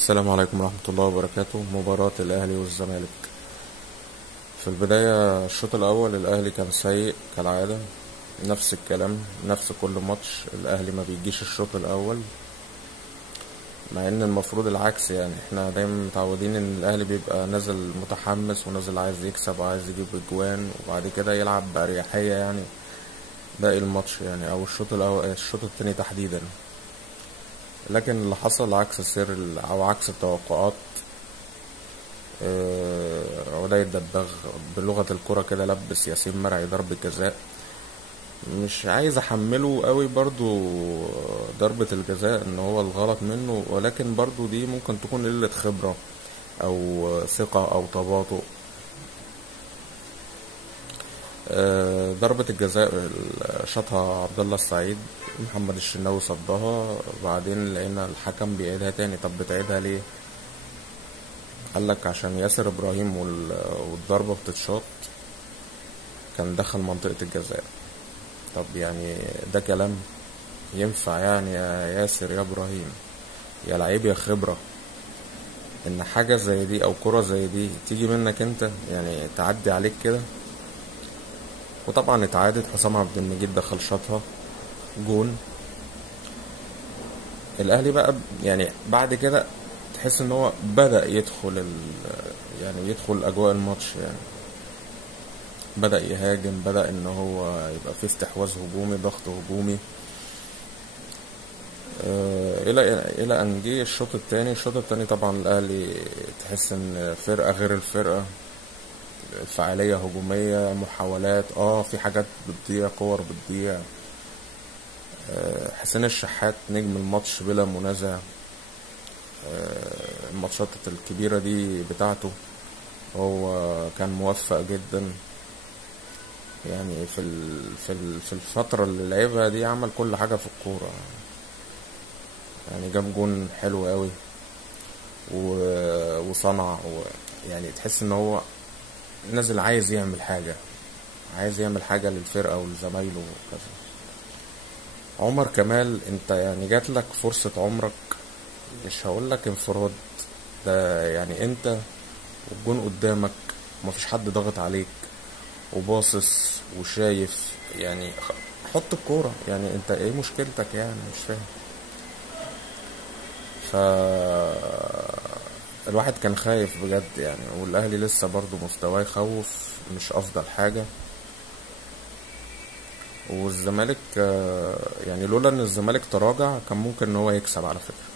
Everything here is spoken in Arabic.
السلام عليكم ورحمة الله وبركاته. مباراة الأهلي والزمالك. في البداية الشوط الأول الأهلي كان سيء كالعادة، نفس الكلام، نفس كل ماتش الأهلي ما بيجيش الشوط الأول، مع إن المفروض العكس. يعني احنا دايما متعودين إن الأهلي بيبقى نازل متحمس ونازل عايز يكسب وعايز يجيب أجوان وبعد كده يلعب بأريحية يعني باقي الماتش، يعني أو الشوط الأول الشوط التاني تحديدا. لكن اللي حصل عكس السر أو عكس التوقعات. عدي الدباغ بلغة الكرة كده لبس ياسين مرعي ضربة جزاء. مش عايز احمله قوي برضو ضربة الجزاء ان هو الغلط منه، ولكن برضو دي ممكن تكون قلة خبرة او ثقة او تباطؤ. ضربة الجزاء شاطها عبد الله السعيد، محمد الشناوي صدها، بعدين لقينا الحكم بيعيدها تاني. طب بتعيدها ليه؟ قالك عشان ياسر ابراهيم والضربة بتتشاط كان دخل منطقة الجزاء. طب يعني ده كلام ينفع؟ يعني يا ياسر يا ابراهيم يا لعيب يا خبرة، ان حاجة زي دي او كرة زي دي تيجي منك انت يعني تعدي عليك كده؟ وطبعا اتعادت، حسام عبد المجيد دخل شاطها جون. الاهلي بقى يعني بعد كده تحس ان هو بدأ يدخل يعني يدخل اجواء الماتش، يعني بدأ يهاجم، بدأ ان هو يبقى فيه استحواذ هجومي، ضغط هجومي. الى ان جه الشوط التاني طبعا الاهلي تحس ان فرقه غير الفرقه، فعاليه هجوميه، محاولات، في حاجات بتضيع، كور بتضيع. حسين الشحات نجم الماتش بلا منازع. الماتشات الكبيره دي بتاعته، هو كان موفق جدا. يعني في الفتره اللي لعبها دي عمل كل حاجه في الكوره، يعني جاب جون حلو قوي وصنع يعني تحس ان هو نازل عايز يعمل حاجة، عايز يعمل حاجة للفرقة ولزمايله وكذا. عمر كمال، انت يعني جات لك فرصة عمرك، مش هقول لك انفراد، ده يعني انت والجون قدامك ومفيش حد ضاغط عليك وباصص وشايف، يعني حط الكورة. يعني انت ايه مشكلتك؟ يعني مش فاهم. ف الواحد كان خايف بجد يعني، والاهلي لسه برضو مستواه يخوف، مش افضل حاجة. والزمالك يعني لولا ان الزمالك تراجع كان ممكن ان هو يكسب على فكرة.